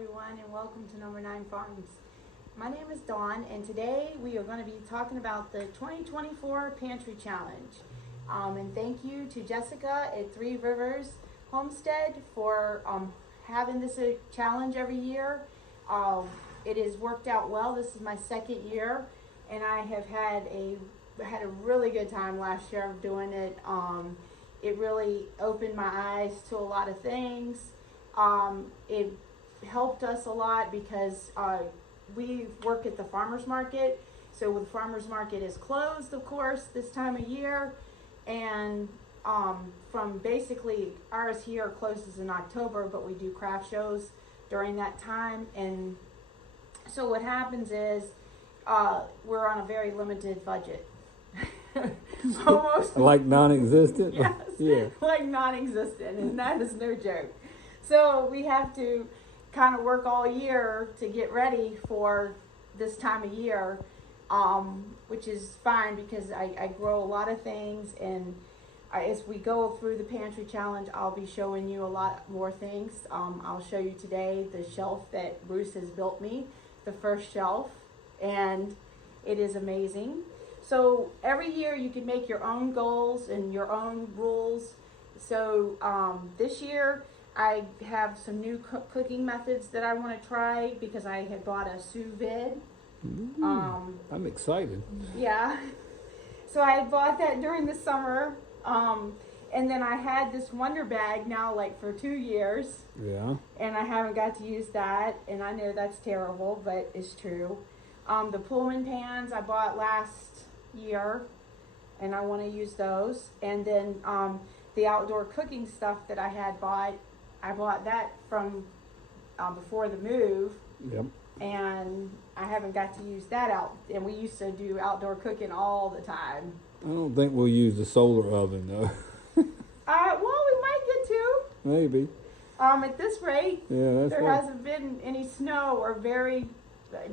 everyone, and welcome to Number 9 Farms. My name is Dawn, and today we are going to be talking about the 2024 Pantry Challenge. And thank you to Jessica at Three Rivers Homestead for having this challenge every year. It has worked out well. This is my second year, and I have had a really good time last year of doing it. It really opened my eyes to a lot of things. It helped us a lot because we work at the farmer's market. So the farmer's market is closed, of course, this time of year. And from basically ours here closes in October, but we do craft shows during that time. And so what happens is we're on a very limited budget. Almost like non-existent. Yes, yeah, like non-existent, and that is no joke. So we have to kind of work all year to get ready for this time of year, which is fine because I grow a lot of things, and as we go through the pantry challenge, I'll be showing you a lot more things. I'll show you today the shelf that Bruce has built me, the first shelf, and it is amazing. So every year you can make your own goals and your own rules. So this year I have some new cooking methods that I want to try because I had bought a sous vide. I'm excited. Yeah. So I bought that during the summer. And then I had this Wonder Bag now like for 2 years. Yeah. And I haven't got to use that. And I know that's terrible, but it's true. The Pullman pans I bought last year, and I want to use those. And then the outdoor cooking stuff that I had bought, I bought that from before the move. Yep. And I haven't got to use that out. And we used to do outdoor cooking all the time. I don't think we'll use the solar oven though. Well, we might get to. Maybe. At this rate, Yeah, that's there right. hasn't been any snow or very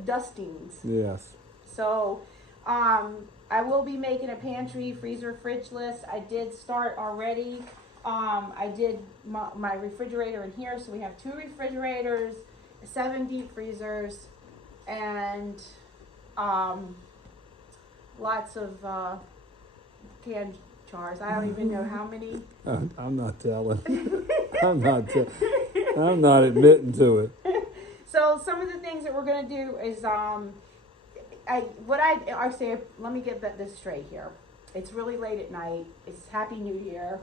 dustings. Yes. So, I will be making a pantry, freezer, fridge list. I did start already. I did my refrigerator in here. So we have 2 refrigerators, 7 deep freezers, and lots of canned jars. I don't even know how many. I'm not telling. I'm not admitting to it. So some of the things that we're gonna do is I say, let me get this straight here. It's really late at night. It's Happy New Year.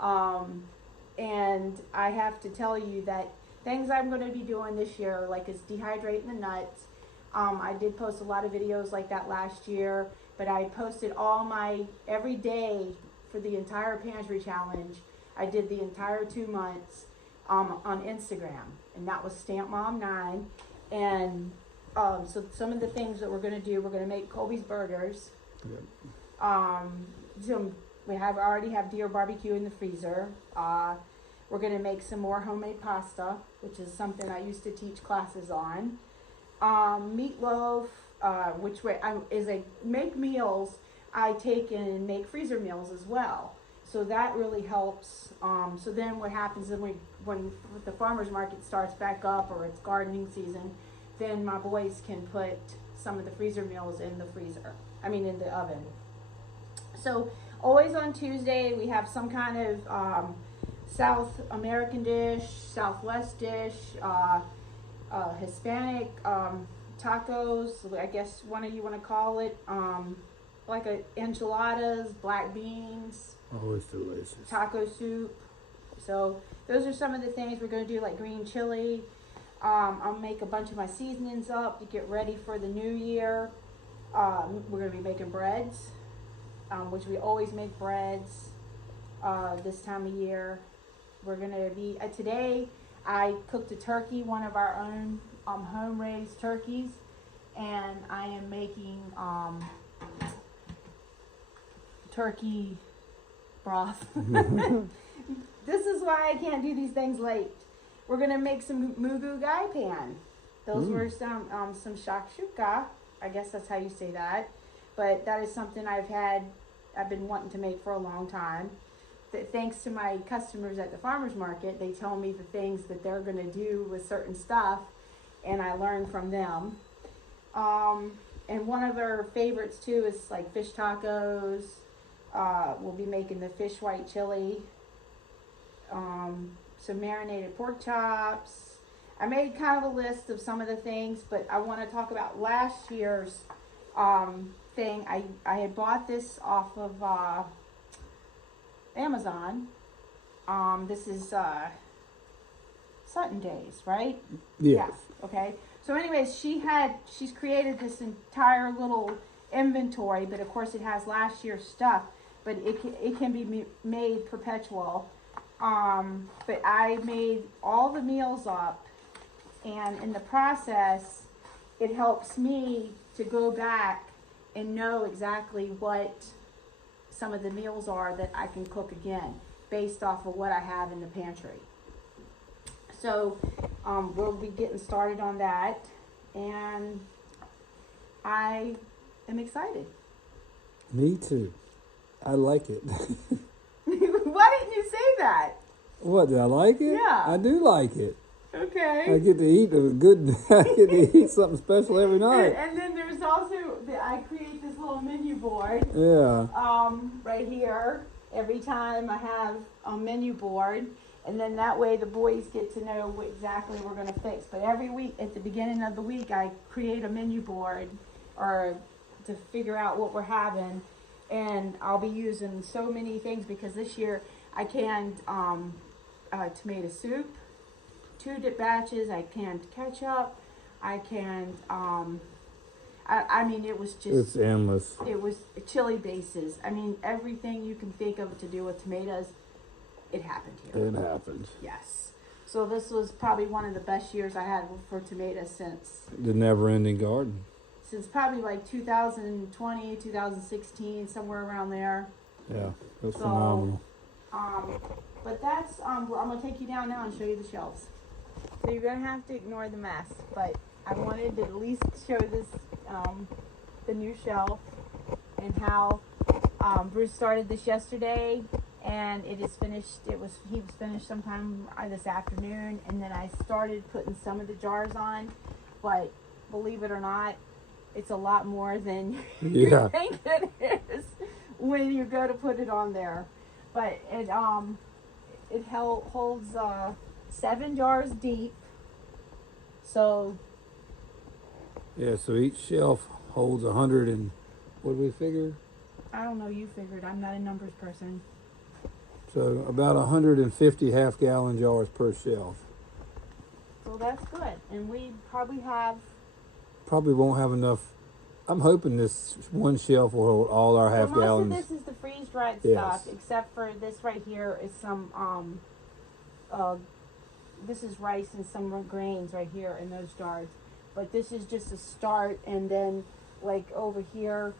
And I have to tell you that things I'm going to be doing this year, like is dehydrating the nuts. I did post a lot of videos like that last year, but I posted all my every day for the entire pantry challenge. I did the entire 2 months on Instagram, and that was Stamp Mom 9. And so some of the things that we're going to do, we're going to make Colby's burgers. Yep. We already have deer barbecue in the freezer. We're going to make some more homemade pasta, which is something I used to teach classes on. Meatloaf, which is a make meals. I take and make freezer meals as well. So that really helps. So then what happens is when the farmer's market starts back up or it's gardening season, then my boys can put some of the freezer meals in the in the oven. So always on Tuesday, we have some kind of South American dish, Southwest dish, Hispanic tacos, I guess one of you want to call it, like enchiladas, black beans. Oh, it's delicious. Taco soup. So those are some of the things we're going to do, like green chili. I'll make a bunch of my seasonings up to get ready for the new year. We're going to be making breads, which we always make breads this time of year. We're going to be, today I cooked a turkey, one of our own home-raised turkeys, and I am making turkey broth. This is why I can't do these things late. We're going to make some mugu gai pan. Those were some shakshuka. I guess that's how you say that. But that is something I've been wanting to make for a long time. Thanks to my customers at the farmer's market, they tell me the things that they're going to do with certain stuff. and I learn from them. And one of our favorites too is like fish tacos. We'll be making the fish white chili. Some marinated pork chops. I made kind of a list of some of the things, but I want to talk about last year's thing. I had bought this off of Amazon. This is Sutton Days, right? Yes. Okay. So anyways, she's created this entire little inventory, but of course it has last year's stuff, but it can be made perpetual. But I made all the meals up, and in the process, it helps me to go back and know exactly what some of the meals are that I can cook again based off of what I have in the pantry. So we'll be getting started on that, and I am excited. Me too. I like it. Why didn't you say that? What, did I like it? Yeah. I do like it. Okay. I get to eat a good, I get to eat something special every night. And then there's also, I create this little menu board. Yeah. Right here. Every time I have a menu board. And then that way the boys get to know what exactly we're going to fix. But every week, at the beginning of the week, I create a menu board or to figure out what we're having. And I'll be using so many things because this year I canned tomato soup, 2 batches. I canned ketchup. I canned, I mean, it was just... It's endless. It was chili bases. I mean, everything you can think of to do with tomatoes, it happened here. It happened. Yes. So this was probably one of the best years I had for tomatoes The never-ending garden. since probably like 2020, 2016, somewhere around there. Yeah, that's So, phenomenal. But that's, I'm going to take you down now and show you the shelves. So you're going to have to ignore the mess, but I wanted to at least show this, the new shelf and how Bruce started this yesterday, and it is finished. He was finished sometime this afternoon, and then I started putting some of the jars on, but believe it or not, it's a lot more than you Yeah. think it is when you go to put it on there. But it holds 7 jars deep. So Yeah, so each shelf holds 100 and, what do we figure? I don't know, you figured. I'm not a numbers person. So about 150 half-gallon jars per shelf. So that's good. And we probably Probably won't have enough. I'm hoping this one shelf will hold all our well, half-gallons. most of this is the freeze-dried Yes. stuff, except for this right here is some this is rice and some grains right here in those jars. But this is just a start, and then like over here,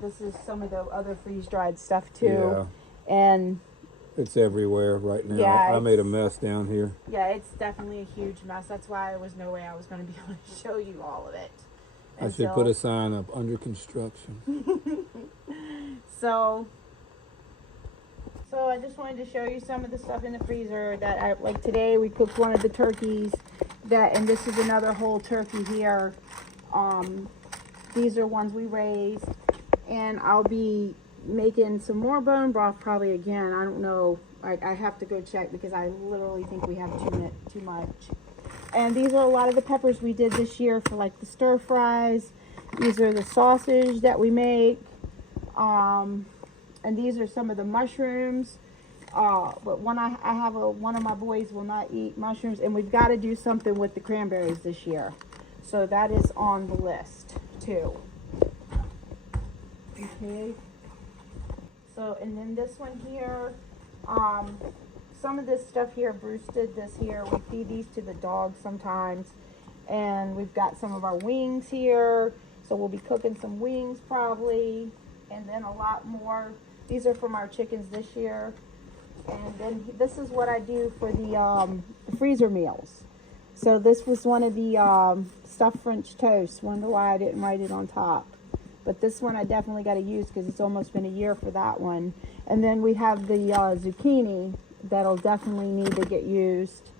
this is some of the other freeze-dried stuff too. Yeah. And It's everywhere right now. Yeah, I made a it's- mess down here. yeah, it's definitely a huge mess. That's why there was no way I was going to be able to show you all of it. I should put a sign up, under construction. So I just wanted to show you some of the stuff in the freezer that I, like today we cooked one of the turkeys and this is another whole turkey here. These are ones we raised, and I'll be making some more bone broth probably again. I don't know. I have to go check because I literally think we have too much. And these are a lot of the peppers we did this year for like the stir fries. These are the sausage that we make. And these are some of the mushrooms. But one of my boys will not eat mushrooms, and we've got to do something with the cranberries this year. So that is on the list too. Okay. So, and then this one here, some of this stuff here, Bruce did this here. We feed these to the dogs sometimes. And we've got some of our wings here. So we'll be cooking some wings probably. And then a lot more. These are from our chickens this year. And then this is what I do for the freezer meals. So this was one of the stuffed French toast. Wonder why I didn't write it on top. But this one I definitely got to use because it's almost been a year for that one. And then we have the zucchini that'll definitely need to get used.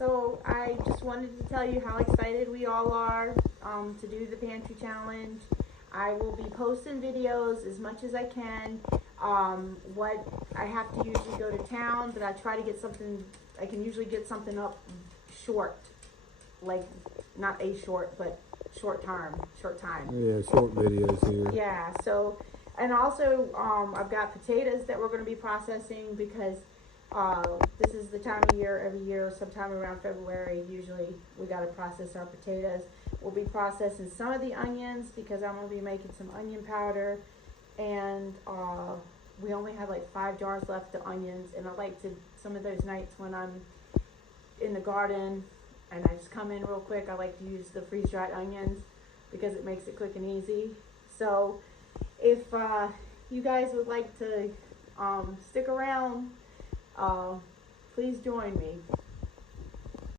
So I just wanted to tell you how excited we all are to do the pantry challenge. I will be posting videos as much as I can. What I have to usually go to town, but I try to get something, I can usually get something up short, like not a short, but short time. Yeah, short videos here. Yeah, so, and also, I've got potatoes that we're gonna be processing because, this is the time of year, every year, sometime around February, usually, we gotta process our potatoes. We'll be processing some of the onions because I'm gonna be making some onion powder, and, we only have like 5 jars left of onions, and I like to, some of those nights when I'm in the garden, and I just come in real quick, I like to use the freeze-dried onions because it makes it quick and easy. So if you guys would like to stick around, please join me.